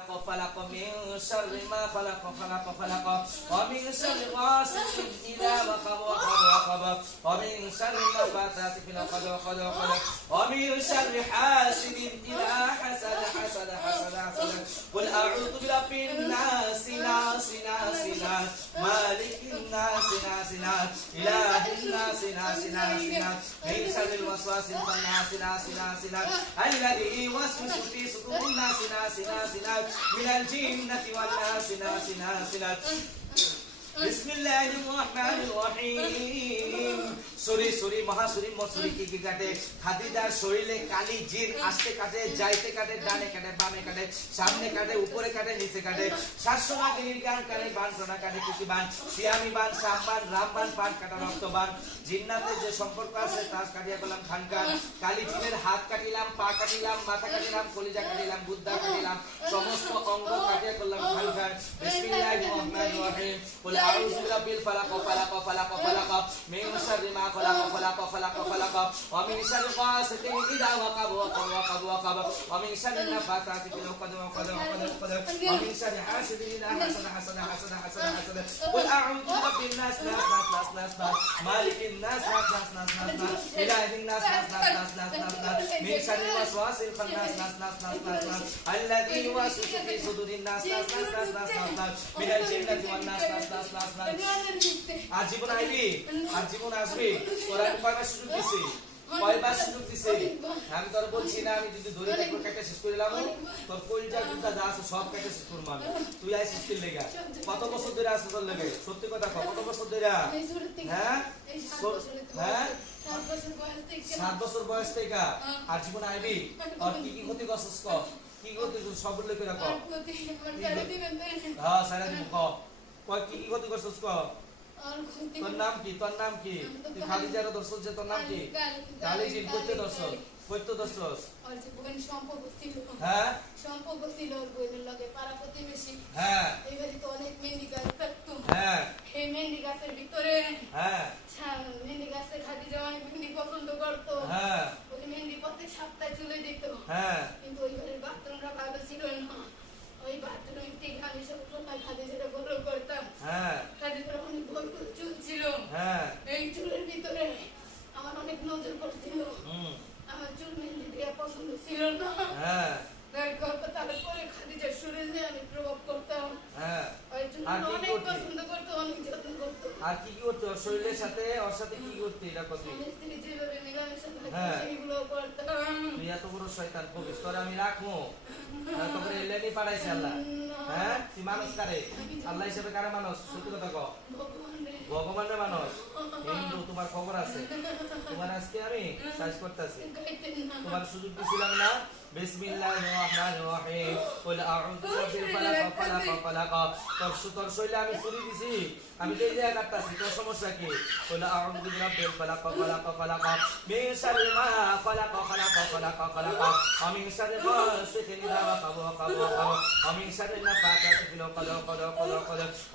خلق من شر ما خلق ومن شر غاسق إذا وقب ومن شر النفاثات في العقد ومن شر حاسد إذا حسد قل أعوذ برب الناس ناس مالك الناس إله الناس من شر الوسواس الخناس الذي يوسوس في صدور الناس من الجنة والناس بسم الله الرحمن الرحيم sorry মহাসুরি মসুরি কি কাটে খাদিজার শরীরে কালি জিন আসতে কাটে যাইতে কাটে ডানে কাটে বামে কাটে সামনে কাটে উপরে কাটে নিচে কাটে শাশ্বনা গিরির গান কাটে বান প্রণা কাটে কুকি বান সিয়ামি বান সামবান রামবান পান কাটা রক্তবান জিন্নাতে যে সম্পর্ক আছে তার কাটিয়া বললাম খানকান কালি জিনের হাত কাটিলাম পা কাটিলাম মাথা কাটিলাম কলিজা কাটিলাম বুদ্ধা কাটিলাম সমস্ত অঙ্গ কাটিয়া করলাম খানকান বিসমিল্লাহির রহমানির রহিম কুল আউযু বিরাব্বিল ফালাক মিন শাররি মা خلق ومن شر غاسق إذا وقب ومن شر النفاثات في العقد ومن شر حاسد إذا حسد قل أعوذ برب الناس ناس مالك الناس إله الناس من شر الوسواس الخناس الذي يوسوس في صدور الناس من الجنة والناس আজীবন আইবি আজীবন আসবি কোরআন কয়বার সুযোগ দিছে আমি তোর বলছি না আমি যদি ধরে দেখব কেটে শেষ করে দিলাম তোর কলজা গুদা যা আছে সব কেটে শেষ করব আমি তুই আইছিস কি লাগা কত বছর ধরে আসছিস তোর লাগে সত্যি কথা কও কত বছর ধরে হ্যাঁ 7 বছর বয়স থেকে আর জীবন আইবি আর কি কি ক্ষতি করছস ক কি ক্ষতি সব বলে কইরা ক হ্যাঁ সারা দিন ক কয় কি ক্ষতি করছস ক তোর নাম কি তুই খাদিজার দর্শক যে তোর নাম কি কালিজিন কইতে দর্শক আর যে বোন সম্পর্ক ছিল হ্যাঁ সম্পর্ক ছিল বোনের লগে পাড়া প্রতিবেশী হ্যাঁ এইবারে তো অনেক মেহেন্দি গাছ থাকতো হ্যাঁ এই মেহেন্দি গাছের ভিতরে হ্যাঁ মেহেন্দি গাছে খাদিজা অনেক মেহেন্দি পছন্দ করতো হ্যাঁ ওই মেহেন্দি প্রত্যেক সপ্তাহে চলে দিত হ্যাঁ কিন্তু ওই ঘরের বাথরুমটা ভালো ছিল না ওই বাথরুমে থেকে আমি সব সময় খাদিজাটা বড় করতাম হ্যাঁ খাদিজার অনেক বড় চুল ছিল হ্যাঁ এই চুলের ভিতরে আমার অনেক নজর পড়ছিল আমার চুল মেহেন্দি দেওয়া পছন্দ ছিল না হ্যাঁ তারপরে খাদিজার শরীরে আমি প্রভাব করতাম হ্যাঁ ওই চুল অনেক পছন্দ করতো অনেক যত্ন করতো আর কি করতো শরীরের সাথে ওর সাথে কি করতে এটা কত স্ত্রী যেভাবে মিলামেশা থাকে সেইগুলো করতাম তুই এত বড় শয়তান কবিস তোর আমি রাখবো তোকে এলেনি পাঠাইছে আল্লাহ হ্যাঁ তুই মানুষ কারে আল্লাহ হিসেবে কারে মানুষ সত্যি কথা কও ভগবানের মানুষ হিন্দু তোমার খবর আছে তোমার আজকে আমি সাইজ করতেছি তোমার সুযোগ দিছিলাম না বিসমিল্লাহির রহমানির রহিম কুল আউযু বিরাব্বিল ফালাক তোর শৈলে আমি ছুরি দিছি আমি তো এই জায়গা কাটতাছি তোর সমস্যা কি কুল আউযু বিরাব্বিল ফালাক মিন শাররি মা খালাক ومن شر غاسق إذا وقب ومن شر النفاثات في العقد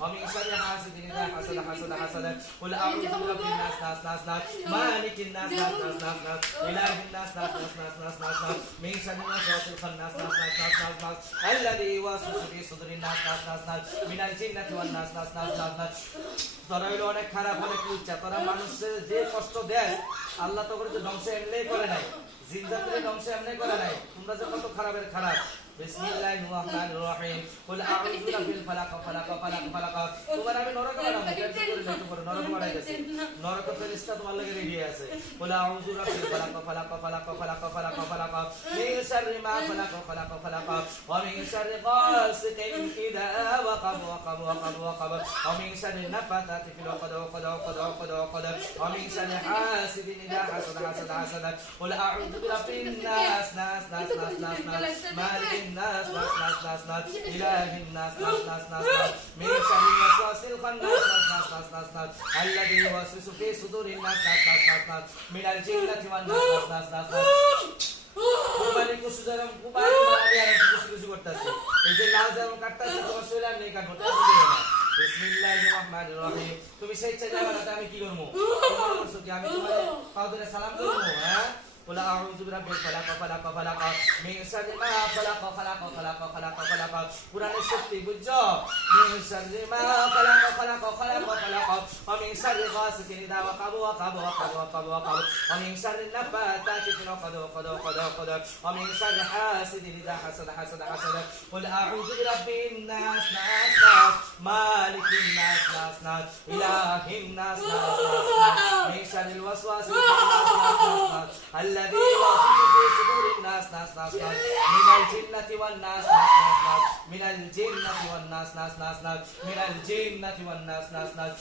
ومن شر حاسد إذا حسد قل أعوذ برب الناس مالك الناس إله الناس من شر الوسواس الخناس الذي يوسوس في صدور الناس من الجنة والناس তোরা হইলো অনেক খারাপ অনেক ইচ্ছা তোরা মানুষের যে কষ্ট দেয় আল্লাহ তো করে যে ধ্বংস এমনি করে নাই জিন জাতির ধ্বংস এমনি করে নাই তোমরা যে কত খারাপের খারাপ বিসমিল্লাহির রহমানির রহিম কুল আউযু বিরাব্বিল ফালাক তোমার আমি নরকে বানাবো টেনশন করে না তোমার নরকে বানাই গেছে নরকে ফেরেশতা তোমার লাগি রেডি আছে কুল আউযু বিরাব্বিল ফালাক মিন শাররি মা খালাক ওয়া মিন শাররি গাসিকিন ইযা ওয়াকাব ওয়া মিন শাররি নাফাথাতি ফিল উকদ ওয়া মিন শাররি হাসিদিন ইযা হাসাদ কুল আউযু বিরাব্বিন নাস মালিক الناس إله الناس من شر الوسواس الخناس الذي يوسوس في صدور الناس من الجنة والناس কুরবানি পশু যেরকম কুরবানি আমি আর কিছু করতেছি এই যে লাল যেরকম কাটতেছে তোমার শরীরে আমি নেই কাটবো বিসমিল্লাহির রহমানির রহিম তুমি সেই ইচ্ছা জানা আমি কি করব আমি তোমার পাও ধরে সালাম করব হ্যাঁ قل أعوذ برب الفلق فلق فلق من شر ما خلق خلق خلق خلق خلق কোরআনের শক্তি বুঝছো من شر ما خلق خلق خلق خلق ومن شر غاسق إذا وقب وقب وقب وقب وقب ومن شر النفاثات في العقد وقد وقد وقد ومن شر حاسد إذا حسد حسد حسد قل أعوذ برب الناس ناس ناس مالك الناس ناس ناس إله الناس ناس ناس من شر الوسواس الخناس الذي يوسوس في صدور الناس ناس ناس ناس من الجنة والناس ناس ناس ناس من الجنة والناس ناس ناس ناس من الجنة والناس ناس ناس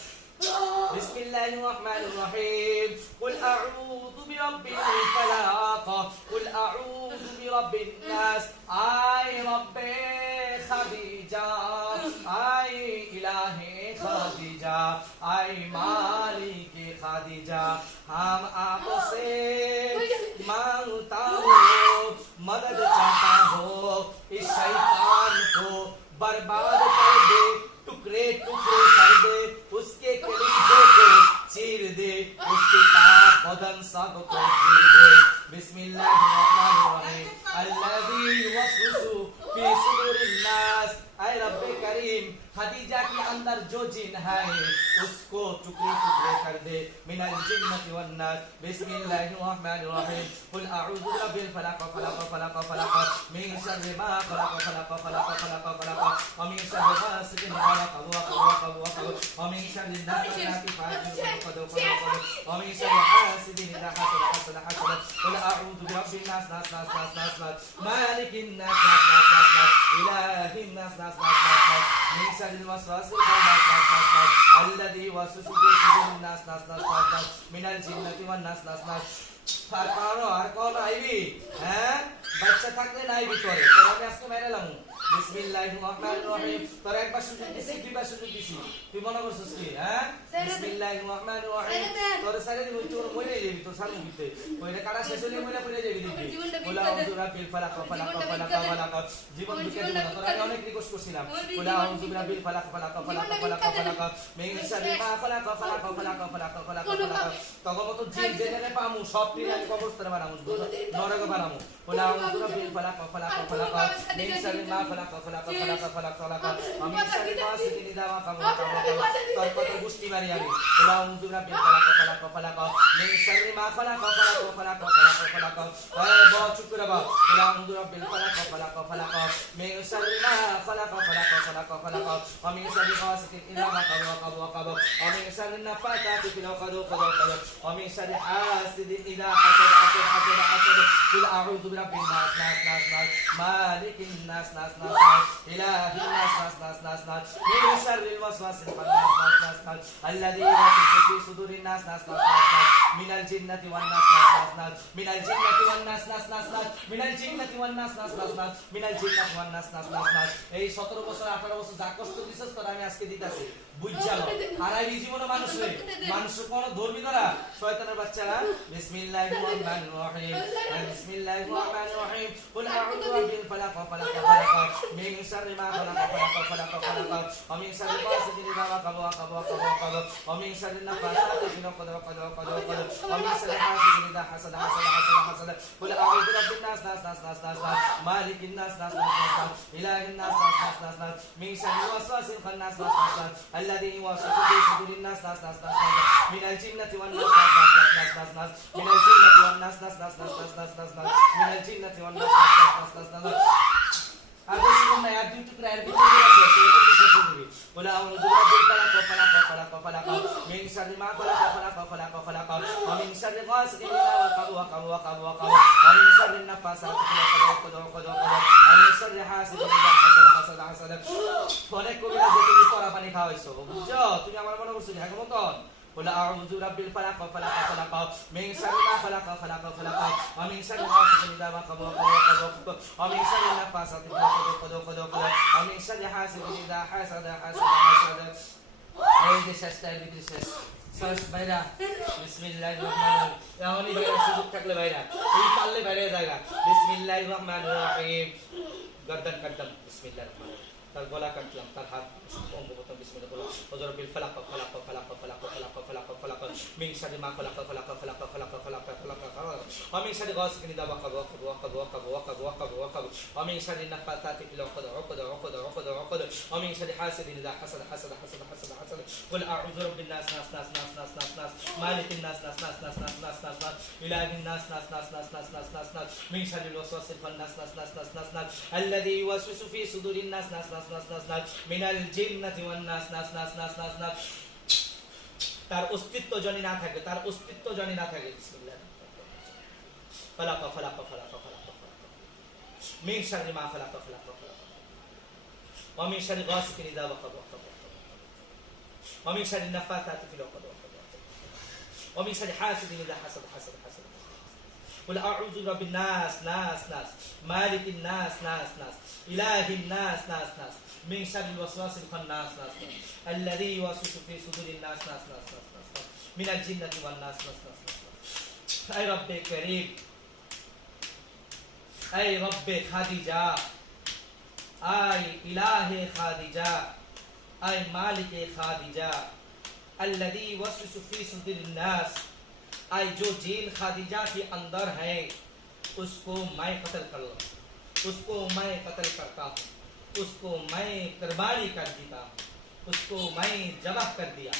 بسم الله الرحمن الرحيم قل أعوذ برب الفلق قل أعوذ برب الناس أي رب خديجة أي إله خديجة أي مالك خديجة हम आपसे मांगता हो मदद चाहता हो इस शैतान को बर्बाद कर दे टुकड़े टुकड़े कर दे उसके कलीजों को चीर दे उसके पाप बदन सब को चीर दे बिस्मिल्लाहिर्रहमानिर्रहीम अल्लज़ी युवस्विसु फी सुदूरिन नास ऐ रब्बे करीम खदीजा के अंदर जो जिन है उसको टुकड़े टुकड़े कर दे मिनल जिन्नति वन नास बिस्मिल्लाहिर्रहमानिर्रहीम कुल अऊज़ु बिरब्बिल फलक फलक फलक फलक मिन शर्रि मा खलक खलक फलक फलक फलक व मिन शर्रि गासिकिन इज़ा वक़ब वक़ब वक़ब व मिन शर्रि नाफ़ाथाति फ़ी उक़द व मिन शर्रि हासिदिन इज़ा हसद हसद हसद कुल अऊज़ु बिरब्बिन नास नास नास नास नास नास मालिकिन नास नास नास नास नास इलाहिन नास नास नास नास नास من شر الوسواس الخناس الذي يوسوس في صدور الناس ناس ناس ناس من الجنة والناس ناس ناس আর কোন আইবি হ্যাঁ বাচ্চা থাকলে নাই ভিতরে তোর আমি আজকে মেরে লামু বিসমিল্লাহির রহমানির রহিম তোর একবার সুযোগ দিছি দুইবার সুযোগ দিছি তুই মনে করছিস কি হ্যাঁ বিসমিল্লাহির রহমানির রহিম তোর সারে দিবি তোর মরে যাবি তোর সামনে ভিতরে ওইটা কাটা শেষ হলে মরে পড়ে যাবি দেখবি ওলা আউযু বিরাব্বিল ফালাক ফালাক ফালাক ফালাক জীবন দুঃখে দিন তোর আমি অনেক রিকোয়েস্ট করছিলাম ওলা আউযু বিরাব্বিল ফালাক ফালাক ফালাক ফালাক ফালাক মিন শাররি মা ফালাক ফালাক ফালাক ফালাক ফালাক ফালাক তখন তো জিন জেনে পামু সব আমি কবরস্থানে বানামু নরকে বানামু ওলা আউযু বিরাব্বিল ফালাক ফালাক ফালাক মিন শাররি মা ফালাক ফালাক ফালাক ফালাক ফালাক আমি শাররি গাসিকিন ইযা ওয়াকাব তোর কত গুষ্টি মারি আমি ওলা আউযু বিরাব্বিল ফালাক ফালাক ফালাক মিন শাররি মা ফালাক ফালাক ফালাক ফালাক ফালাক বাবা চুপ করে বাবা ওলা আউযু বিরাব্বিল ফালাক ফালাক ফালাক মিন শাররি মা ফালাক ফালাক ফালাক ফালাক আমি শাররি গাসিকিন ইযা ওয়াকাব ওয়াকাব আমি শাররি নাফাতাতি ফিল উকাদ ওয়াকাদ আমি শাররি হাসিদিন ইযা حسد حسد حسد حسد قل أعوذ برب الناس ناس ناس ناس مالك الناس ناس ناس ناس إله الناس ناس ناس ناس ناس من شر الوسواس الخناس ناس ناس ناس الذي يوسوس في صدور الناس ناس ناس ناس من الجنة والناس ناس ناس ناس من الجنة والناس ناس ناس ناس من الجنة والناس ناس ناس ناس من الجنة والناس ناس ناس ناس এই 17 বছর 18 বছর যা কষ্ট দিছস তোর আমি আজকে দিতাছি বুঝছালো আর এই জীবনে মানুষ কোন ধর্মী করা শয়তানের বাচ্চারা বিসমিল্লাহির রহমানির রহিম বিসমিল্লাহির রহমানির রহিম কুল আউযু বিরাব্বিল ফালাক ফালাক ফালাক মিন শাররি মা ফালাক ফালাক ফালাক ফালাক ওয়া মিন শাররি গাসিকিন ইযা ওয়াকাব ওয়াকাব ওয়াকাব ওয়া মিন শাররি নাফাসাতি ফিল উকাদ ওয়াকাদ ওয়াকাদ ওয়া মিন শাররি হাসিদিন ইযা হাসাদ হাসাদ হাসাদ হাসাদ কুল আউযু বিরাব্বিন নাস নাস নাস নাস নাস নাস মালিকিন নাস নাস নাস নাস ইলাহিন নাস নাস নাস নাস নাস মিন শাররি ওয়াসওয়াসিল খান্নাস নাস নাস নাস الذي يوسوس في صدور الناس ناس ناس ناس من الجنة والناس ناس ناس ناس ناس ناس من الجنة والناس ناس ناس ناس ناس ناس ناس ناس من الجنة والناس ناس ناس ناس ناس আগে শুনুন না এক দুই টুকরা এর ভিতরে আছে সেটা কি শেষ হবে ওলা আউযু বিরাব্বিল ফালাক ফালাক ফালাক ফালাক মিন শাররি মা ফালাক ফালাক ফালাক ফালাক ওয়া মিন শাররি গাসিকিন ইযা ওয়াকাব ওয়াকাব ওয়াকাব ওয়াকাব ওয়া মিন শাররি নাফাসাতি ফিল উকাদ ওয়াকাদ ওয়া মিন শাররি হাসিদিন ইযা হাসাদ হাসাদ হাসাদ অনেক কবিরা যে তুমি কড়া পানি খাওয়াইছো বুঝছো তুমি আমার মনে করছো হ্যাঁ মতন ওলা আউযু বিরাব্বিল ফালাক ফালাক ফালাক মিন শাররি মা ফালাক ফালাক ফালাক ওয়া মিন শাররি গাসিকিন ইযা ওয়াকাব ওয়াকাব ওয়াকাব ওয়া মিন শাররি নাফাসাতি ফিল উকাদ ওয়াকাদ ওয়া মিন শাররি হাসিদিন ইযা হাসাদ হাসাদ হাসাদ এই যে শেষটার ভিতরে শেষ ভাইরা বিসমিল্লাহির রহমানির রহিম এমনই ভাইরা সুযোগ থাকলে ভাইরা এই পারলে বাইরে জায়গা বিসমিল্লাহির রহমানির রহিম গর্দন কদম বিসমিল্লাহির রহমানির রহিম তার গলা কাটলাম, তার হাত অঙ্গ প্রত্যঙ্গ বিসমিল্লাহ বলো। ওজর বিল ফালাক ফালাক ফালাক ফালাক ফালাক ফালাক ফালাক মিন শারি মা ফালাক ফালাক ফালাক ফালাক ফালাক ফালাক ওয়া মিন শারি গাসিকিন ইযা ওয়াকাব ওয়াকাব ওয়াকাব ওয়াকাব ওয়াকাব ওয়াকাব ওয়াকাব ওয়া মিন শারি নাফাসাতি ফিল উকদ উকদ উকদ উকদ উকদ ওয়া মিন শারি হাসিদিন ইযা হাসাদ হাসাদ হাসাদ হাসাদ হাসাদ কুল আউযু বিরাব্বিন নাস নাস নাস নাস নাস নাস নাস মালিকিন নাস নাস নাস নাস নাস নাস নাস নাস ইলাহিন নাস নাস নাস নাস নাস নাস নাস নাস মিন শারিল ওয়াসওয়াসিল খান্নাস নাস নাস নাস নাস নাস আল্লাযী ইউওয়াসওয়িসু ফি সুদুরিন নাস নাস নাস নাস নাস নাস মিনাল জিন্নাতি ওয়ান নাস নাস নাস নাস নাস নাস। তার অস্তিত্ব জানি না থাকে, তার অস্তিত্ব জানি না থাকে। বিসমিল্লাহ ফালাক ফালাক ফালাক ফালাক মিন শারি মা ফালাক ফালাক ফালাক ওয়া মিন শারি গাসিকিন ইযা ওয়াকাব ওয়াকাব ওয়া মিন শারি নাফাসাতি ফিল উকদ ওয়া মিন শারি হাসিদিন ইযা হাসাদ হাসাদ হাসাদ قل أعوذ برب الناس ناس ناس مالك الناس ناس ناس إله الناس ناس ناس من شر الوسواس الخناس ناس ناس الذي يوسوس في صدور الناس ناس ناس ناس ناس من الجنة والناس ناس ناس ناس أي رب كريم أي رب خديجة أي إله خديجة أي مالك خديجة الذي يوسوس في صدور الناस आई जो जीन खादिजा के अंदर है उसको मैं कत्ल कर लूं, उसको मैं कत्ल करता हूँ, उसको मैं कुर्बानी कर देता हूँ, उसको मैं जबह कर दिया।